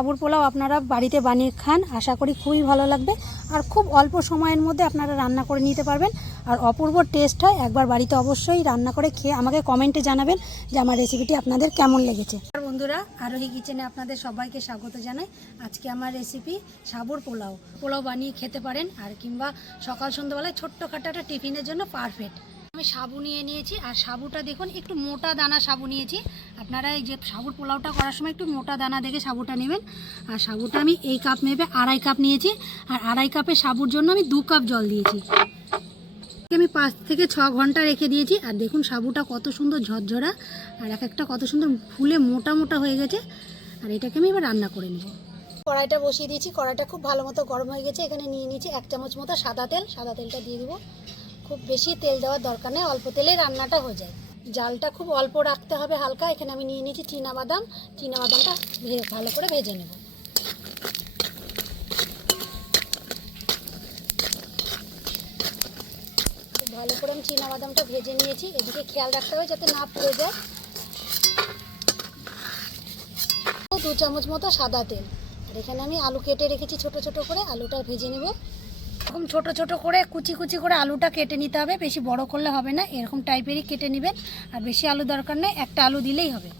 সাবুর পোলাও আপনারা বাড়িতে বানিয়ে খান, আশা করি খুবই ভালো লাগবে। আর খুব অল্প সময়ের মধ্যে আপনারা রান্না করে নিতে পারবেন। আর অপূর্ব টেস্ট হয়, একবার বাড়িতে অবশ্যই রান্না করে খেয়ে আমাকে কমেন্টে জানাবেন যে আমার রেসিপিটি আপনাদের কেমন লেগেছে। আর বন্ধুরা, আরোহী কিচেনে আপনাদের সবাইকে স্বাগত জানাই। আজকে আমার রেসিপি সাবুর পোলাও। পোলাও বানিয়ে খেতে পারেন, আর কিংবা সকাল সন্ধ্যাবেলায় ছোট্টখাটো একটা টিফিনের জন্য পারফেক্ট আমি সাবু নিয়ে নিয়েছি, আর সাবুটা দেখুন, একটু মোটা দানা সাবু নিয়েছি। আপনারা এই যে সাবুর পোলাওটা করার সময় একটু মোটা দানা দেখে সাবুটা নেবেন। আর সাবুটা আমি এই কাপ নেবে আড়াই কাপ নিয়েছি, আর আড়াই কাপে সাবুর জন্য আমি দু কাপ জল দিয়েছি। আমি পাঁচ থেকে ছ ঘণ্টা রেখে দিয়েছি, আর দেখুন সাবুটা কত সুন্দর ঝরঝরা, আর এক একটা কত সুন্দর ফুলে মোটা মোটা হয়ে গেছে। আর এটাকে আমি এবার রান্না করে নেব। কড়াইটা বসিয়ে দিয়েছি, কড়াইটা খুব ভালো মতো গরম হয়ে গেছে। এখানে নিয়ে নিয়েছি এক চামচ মতো সাদা তেল, সাদা তেলটা দিয়ে দিব। খুব বেশি তেল দেওয়ার দরকার নেই, অল্প তেলে রান্নাটা হয়ে যায়। জালটা খুব অল্প রাখতে হবে হালকা, এখানে আমি নিয়ে নিয়েছি বাদাম। বাদামটা ভালো করে ভেজে নেব। ভালো করে আমি বাদামটা ভেজে নিয়েছি, এদিকে খেয়াল রাখতে হবে যাতে না পুড়ে যায়। দু চামচ মতো সাদা তেল। আর এখানে আমি আলু কেটে রেখেছি ছোট ছোট করে, আলুটা ভেজে নেব। এরকম ছোট ছোট করে কুচি কুচি করে আলুটা কেটে নিতে হবে। বেশি বড় করলে হবে না, এরকম টাইপেরই কেটে নেবেন। আর বেশি আলু দরকার নেই, একটা আলু দিলেই হবে।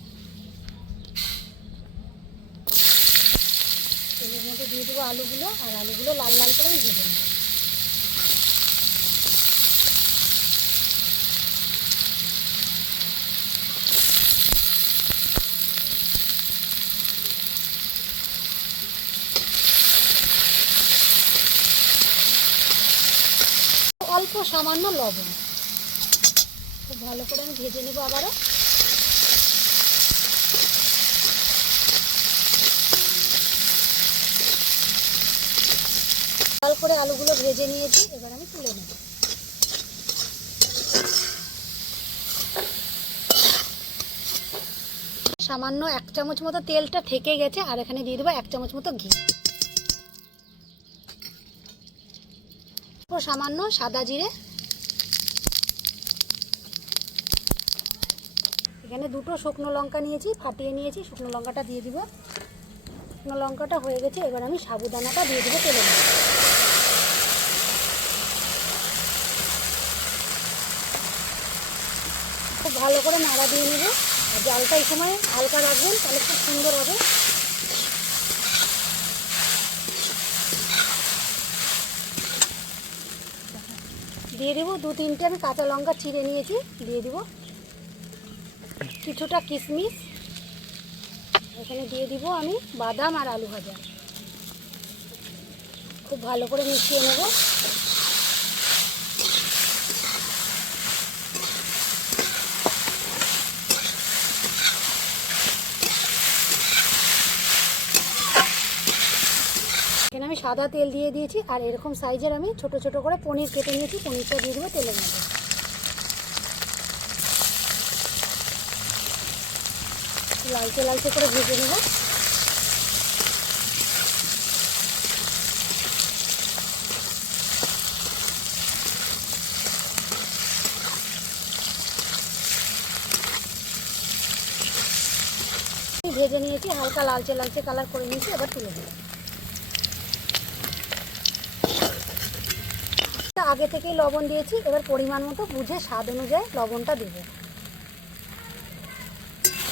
দিয়ে দেবো আলুগুলো, আর আলুগুলো লাল লাল করে দিয়ে ভেজে অল্প, সামান্য লবণ। খুব ভালো করে আমি ভেজে নেব আবারও। লাল করে আলুগুলো ভেজে নিয়েছি, এবার আমি তুলে নেব। সামান্য এক চামচ মতো তেলটা থেকে গেছে, আর এখানে দিয়ে দেবো এক চামচ মতো ঘি। সামান্য সাদা জিরে। এখানে দুটো শুকনো লঙ্কা নিয়েছি, ফাটিয়ে নিয়েছি, শুকনো লঙ্কাটা দিয়ে দিব। শুকনো লঙ্কাটা হয়ে গেছে, এবার আমি সাবুদানাটা দিয়ে দেবো তেলে। খুব ভালো করে নাড়া দিয়ে নেব। আর জালটা এই সময় হালকা রাখবেন, তাহলে খুব সুন্দর হবে। দিয়ে দেবো, দু তিনটে আমি কাঁচা লঙ্কা চিড়ে নিয়েছি, দিয়ে দেবো। কিছুটা কিশমিশ। এখানে দিয়ে দিব আমি বাদাম আর আলু ভাজা। খুব ভালো করে মিশিয়ে নেব। আমি সাদা তেল দিয়ে দিয়েছি আর এরকম সাইজের আমি ছোট ছোট করে পনির কেটে নিয়েছি, পনিরটা দিয়ে দেবো তেলের মধ্যে। লালচে লালচে করে ভেজে নেব। ভেজে নিয়েছি, হালকা লালচে লালচে কালার করে নিয়েছি, এবার তুলে দেবো আগে থেকেই লবণ দিয়েছি, এবার পরিমাণ মতো বুঝে স্বাদ অনুযায়ী লবণটা দেবো।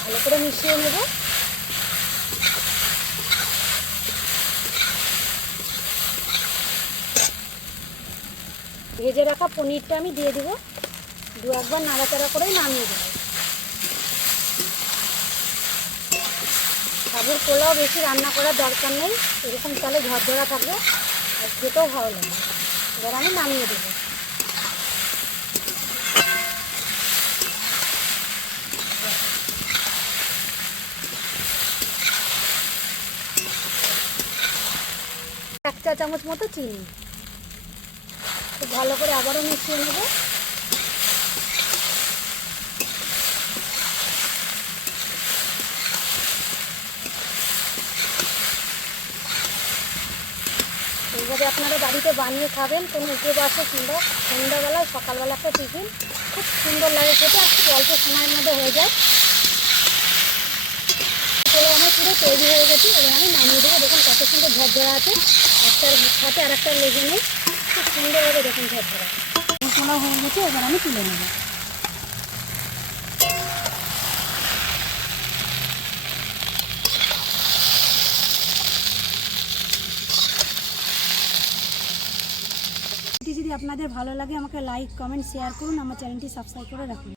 ভালো করে মিশিয়ে নেব। ভেজে রাখা পনিরটা আমি দিয়ে দিব। দু একবার নাড়াচাড়া করেই নামিয়ে দেবো। সাবুর পোলাও বেশি রান্না করার দরকার নেই, এরকম তাহলে ঝরঝরা থাকবে, আর খেতেও ভালো লাগবে এবার আমি নামিয়ে দেবো। এক চা চামচ মতো চিনি। খুব ভালো করে আবারও মিশিয়ে নেব। এভাবে আপনারা বাড়িতে বানিয়ে খাবেন, কোনো উপবাসে কিংবা সন্ধ্যাবেলায়, সকালবেলা একটা টিফিন, খুব সুন্দর লাগে সেটা খুব অল্প সময়ের মধ্যে হয়ে যায়। তাহলে আমার পুরো তৈরি হয়ে গেছে। এবং আমি নামিয়ে দেবো। দেখুন কত সুন্দর ঝরঝরা আছে। একটার সাথে আর একটা লেগে নেই। খুব সুন্দরভাবে দেখুন ঝর ধরা হয়ে গেছে, এবার আমি তুলে নেব। আপনাদের ভালো লাগে আমাকে লাইক কমেন্ট শেয়ার করুন আমার চ্যানেলটি সাবস্ক্রাইব করে রাখুন।